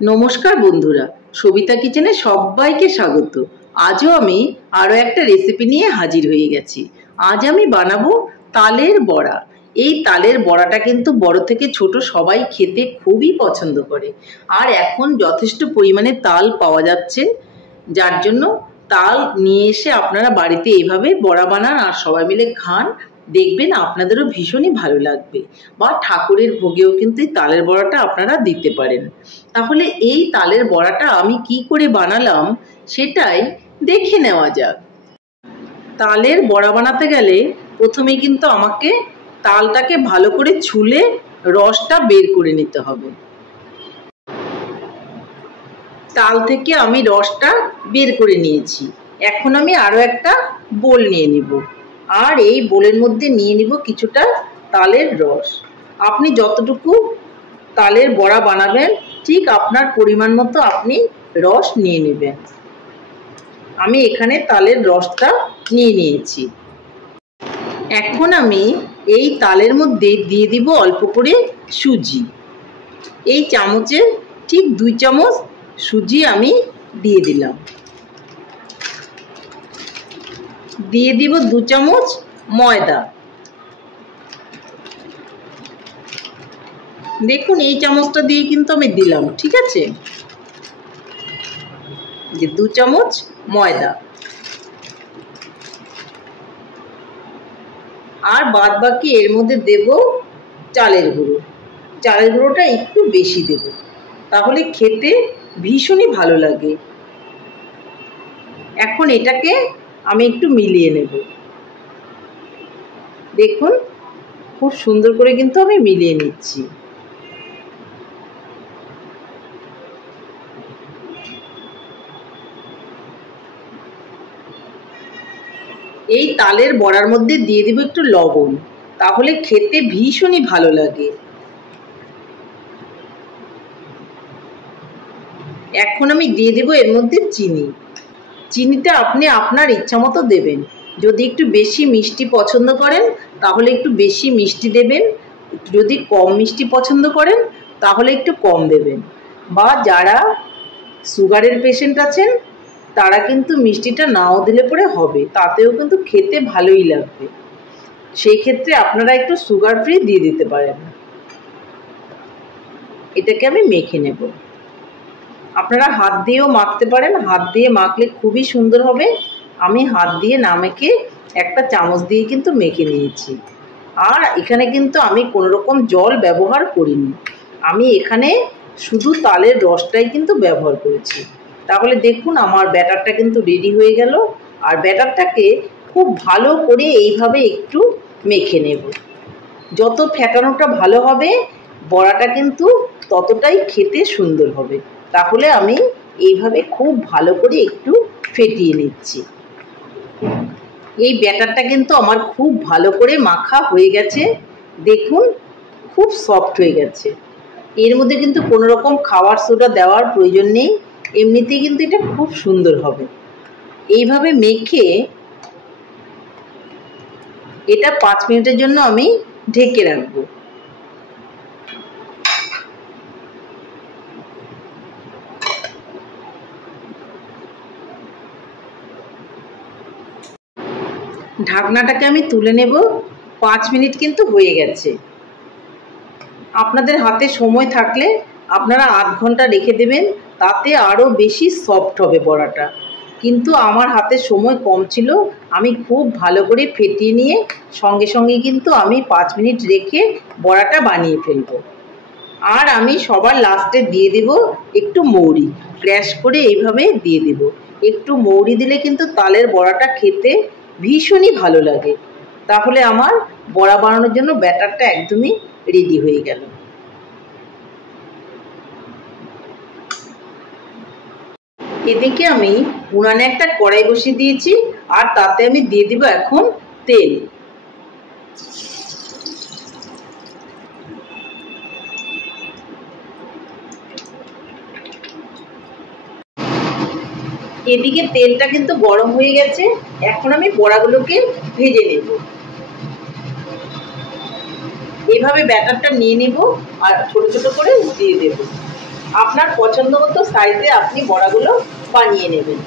নমস্কার বন্ধুরা, সবিতা কিচেনে সবাইকে স্বাগত। আজও আমি আরও একটা রেসিপি নিয়ে হাজির হয়ে গেছি। আজ আমি বানাবো তালের বড়া। এই তালের বড়াটা কিন্তু বড় থেকে ছোট সবাই খেতে খুবই পছন্দ করে। আর এখন যথেষ্ট পরিমাণে তাল পাওয়া যাচ্ছে, যার জন্য তাল নিয়ে এসে আপনারা বাড়িতে এইভাবে বড়া বানান আর সবাই মিলে খান, দেখবেন আপনাদেরও ভীষণই ভালো লাগবে। বা ঠাকুরের ভোগেও কিন্তু এই তালের বড়াটা আপনারা দিতে পারেন। তাহলে এই তালের বড়াটা আমি কি করে বানালাম সেটাই দেখে নেওয়া যাক। তালের বড়া বানাতে গেলে প্রথমে কিন্তু আমাকে তালটাকে ভালো করে ছুলে রসটা বের করে নিতে হবে। তাল থেকে আমি রসটা বের করে নিয়েছি। এখন আমি আরও একটা বোল নিয়ে নিব, আর এই বোলের মধ্যে নিয়ে নিব কিছুটা তালের রস। আপনি যতটুকু তালের বড়া বানাবেন ঠিক আপনার পরিমাণ মতো আপনি রস নিয়ে নেবেন। আমি এখানে তালের রসটা নিয়ে নিয়েছি। এখন আমি এই তালের মধ্যে দিয়ে দিব অল্প করে সুজি। এই চামচে ঠিক 2 চামচ সুজি আমি দিয়ে দিলাম। দিয়ে দিব 2 চামচ ময়দা। দেখুন এই চামচটা দিয়ে কিন্তু আমি দিলাম, ঠিক আছে? যে 2 চামচ ময়দা, আর বাদ বাকি এর মধ্যে দেব চালের গুঁড়ো। চালের গুঁড়োটা একটু বেশি দেব, তাহলে খেতে ভীষণই ভালো লাগে। এখন এটাকে আমি একটু মিলিয়ে নেব। দেখুন খুব সুন্দর করে কিন্তু আমি মিলিয়ে নিচ্ছি। এই তালের বড়ার মধ্যে দিয়ে দিব একটু লবণ, তাহলে খেতে ভীষণই ভালো লাগে। এখন আমি দিয়ে দেব এর মধ্যে চিনি। চিনিটা আপনি আপনার ইচ্ছা মতো দেবেন। যদি একটু বেশি মিষ্টি পছন্দ করেন তাহলে একটু বেশি মিষ্টি দেবেন, যদি কম মিষ্টি পছন্দ করেন তাহলে একটু কম দেবেন। বা যারা সুগারের পেশেন্ট আছেন তারা কিন্তু মিষ্টিটা নাও দিলে পরে হবে, তাতেও কিন্তু খেতে ভালোই লাগবে। সেই ক্ষেত্রে আপনারা একটু সুগার ফ্রি দিয়ে দিতে পারেন। এটাকে আমি মেখে নেব। আপনারা হাত দিয়েও মাখতে পারেন, হাত দিয়ে মাখলে খুবই সুন্দর হবে। আমি হাত দিয়ে না মেখে একটা চামচ দিয়ে কিন্তু মেখে নিয়েছি। আর এখানে কিন্তু আমি কোনো রকম জল ব্যবহার করিনি, আমি এখানে শুধু তালের রসটাই কিন্তু ব্যবহার করেছি। তাহলে দেখুন আমার ব্যাটারটা কিন্তু রেডি হয়ে গেল। আর ব্যাটারটাকে খুব ভালো করে এইভাবে একটু মেখে নেব। যত ফেটানোটা ভালো হবে বড়াটা কিন্তু ততটাই খেতে সুন্দর হবে। তাহলে আমি এইভাবে খুব ভালো করে একটু ফেটিয়ে নিচ্ছি। এই ব্যাটারটা কিন্তু আমার খুব ভালো করে মাখা হয়ে গেছে। দেখুন খুব সফট হয়ে গেছে। এর মধ্যে কিন্তু কোনো রকম খাবার সোডা দেওয়ার প্রয়োজন নেই, এমনিতেই কিন্তু এটা খুব সুন্দর হবে। এইভাবে মেখে এটা 5 মিনিটের জন্য আমি ঢেকে রাখবো। ঢাকনাটাকে আমি তুলে নেব। 5 মিনিট কিন্তু হয়ে গেছে। আপনাদের হাতে সময় থাকলে আপনারা আধ ঘন্টা রেখে দেবেন, তাতে আরও বেশি সফট হবে বড়াটা। কিন্তু আমার হাতে সময় কম ছিল, আমি খুব ভালো করে ফেটিয়ে নিয়ে সঙ্গে সঙ্গে কিন্তু আমি 5 মিনিট রেখে বড়াটা বানিয়ে ফেলব। আর আমি সবার লাস্টে দিয়ে দেব একটু মৌরি, ক্র্যাশ করে এইভাবে দিয়ে দেব। একটু মৌরি দিলে কিন্তু তালের বড়াটা খেতে ভীষণই ভালো লাগে। তাহলে আমার বড়া বানানোর জন্য ব্যাটারটা একদমই রেডি হয়ে গেল। এদিকে আমি উনানে একটা কড়াই বসিয়ে দিয়েছি, আর তাতে আমি দিয়ে দিব এখন তেল। এদিকে তেলটা কিন্তু গরম হয়ে গেছে। এখন আমি বড়াগুলোকে ভেজে নেব। এইভাবে ব্যাটারটা নিয়ে নেব আর ছোট ছোট করে দিয়ে দেব। আপনার পছন্দ মতো সাইজে আপনি বড়াগুলো বানিয়ে নেবেন।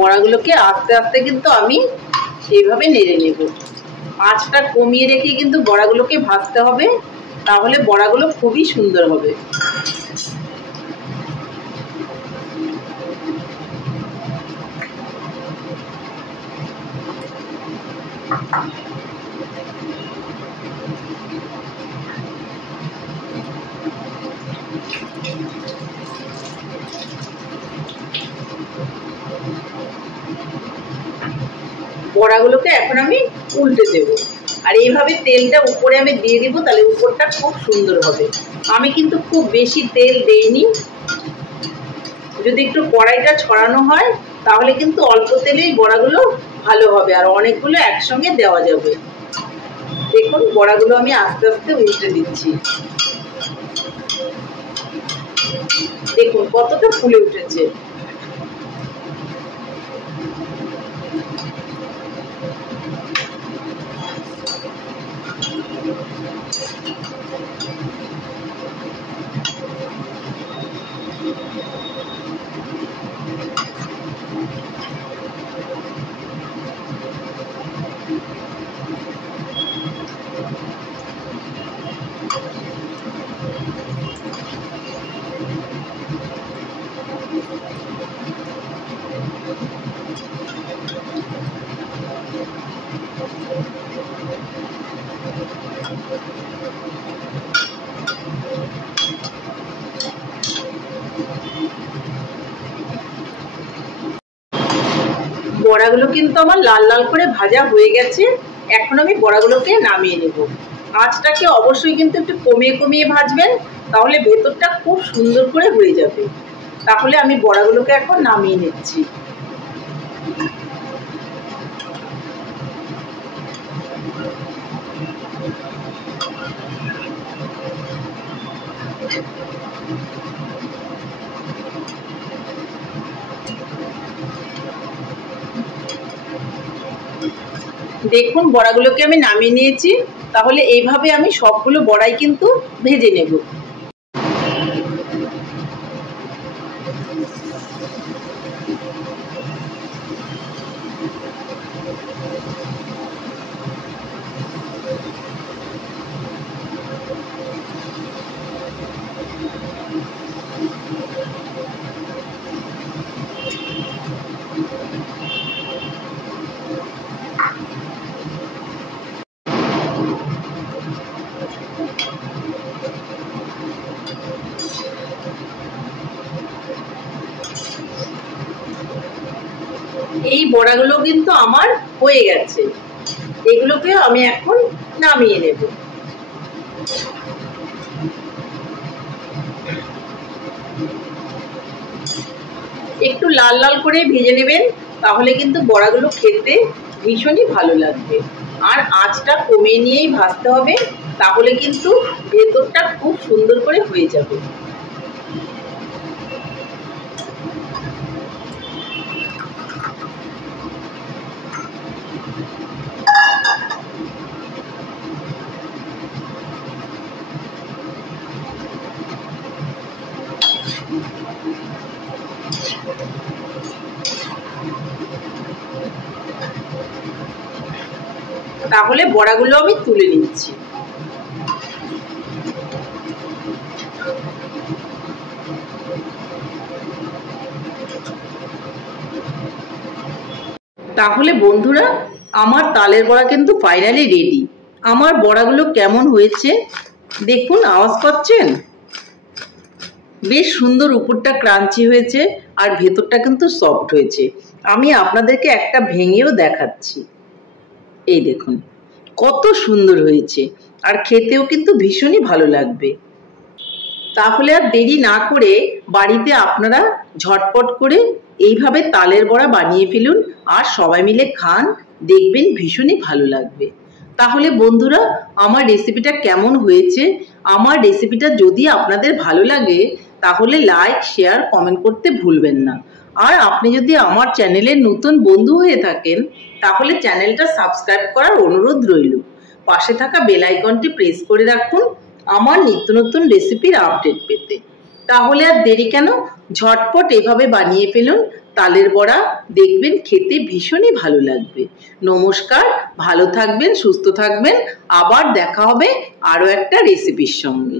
বড়াগুলোকে আস্তে আস্তে কিন্তু আমি এইভাবে নেড়ে নেব। আঁচটা কমিয়ে রেখে কিন্তু বড়াগুলোকে ভাজতে হবে, তাহলে বড়াগুলো খুবই সুন্দর হবে। বড়াগুলোকে এখন আমি উল্টে দেব, আর এইভাবে তেলটা উপরে আমি দিয়ে দিব, তাহলে উপরটা খুব সুন্দর হবে। আমি কিন্তু খুব বেশি তেল দেইনি, যদি একটু কড়াইটা ছড়ানো হয় তাহলে কিন্তু অল্প তেলেই বড়াগুলো ভালো হবে, আর অনেকগুলো একসঙ্গে দেওয়া যাবে। দেখুন বড়াগুলো আমি আস্তে আস্তে উল্টে দিচ্ছি, দেখুন কতটা ফুলে উঠেছে। বড়াগুলো কিন্তু আমার লাল লাল করে ভাজা হয়ে গেছে। এখন আমি বড়াগুলোকে নামিয়ে নেব। আঁচটাকে অবশ্যই কিন্তু একটু কমিয়ে কমিয়ে ভাজবেন, তাহলে ভেতরটা খুব সুন্দর করে হয়ে যাবে। তাহলে আমি বড়াগুলোকে এখন নামিয়ে নিচ্ছি। দেখুন বড়াগুলোকে আমি নামিয়ে নিয়েছি। তাহলে এইভাবে আমি সবগুলো বড়াই কিন্তু ভেজে নেব। এই বড়াগুলো কিন্তু আমার হয়ে গেছে, এগুলোকে আমি এখন নামিয়ে নেব। একটু লাল লাল করে ভেজে নেবেন, তাহলে কিন্তু বড়াগুলো খেতে ভীষণই ভালো লাগবে। আর আঁচটা কমিয়ে নিয়েই ভাজতে হবে, তাহলে কিন্তু ভেতরটা খুব সুন্দর করে হয়ে যাবে। তাহলে বড়াগুলো আমি তুলে নিচ্ছি। তাহলে বন্ধুরা, আমার তালের বড়া কিন্তু ফাইনালি রেডি। আমার বড়াগুলো কেমন হয়েছে দেখুন, আওয়াজ পাচ্ছেন? বেশ সুন্দর, উপরটা ক্রাঞ্চি হয়েছে আর ভেতরটা কিন্তু সফট হয়েছে। আমি আপনাদেরকে একটা ভেঙেও দেখাচ্ছি। এই দেখুন কত সুন্দর হয়েছে, আর খেতেও কিন্তু ভীষণই ভালো লাগবে। তাহলে আর দেরি না করে বাড়িতে আপনারা ঝটপট করে এইভাবে তালের বড়া বানিয়ে ফেলুন আর সবাই মিলে খান, দেখবেন ভীষণই ভালো লাগবে। তাহলে বন্ধুরা, আমার রেসিপিটা কেমন হয়েছে? আমার রেসিপিটা যদি আপনাদের ভালো লাগে তাহলে লাইক, শেয়ার, কমেন্ট করতে ভুলবেন না। আর আপনি যদি আমার চ্যানেলের নতুন বন্ধু হয়ে থাকেন তাহলে চ্যানেলটা সাবস্ক্রাইব করার অনুরোধ রইল। পাশে থাকা বেল আইকনটি প্রেস করে রাখুন আমার নিত্য নতুন রেসিপির আপডেট পেতে। তাহলে আর দেরি কেন, ঝটপট এভাবে বানিয়ে ফেলুন তালের বড়া, দেখবেন খেতে ভীষণই ভালো লাগবে। নমস্কার, ভালো থাকবেন, সুস্থ থাকবেন, আবার দেখা হবে আরও একটা রেসিপির সঙ্গে।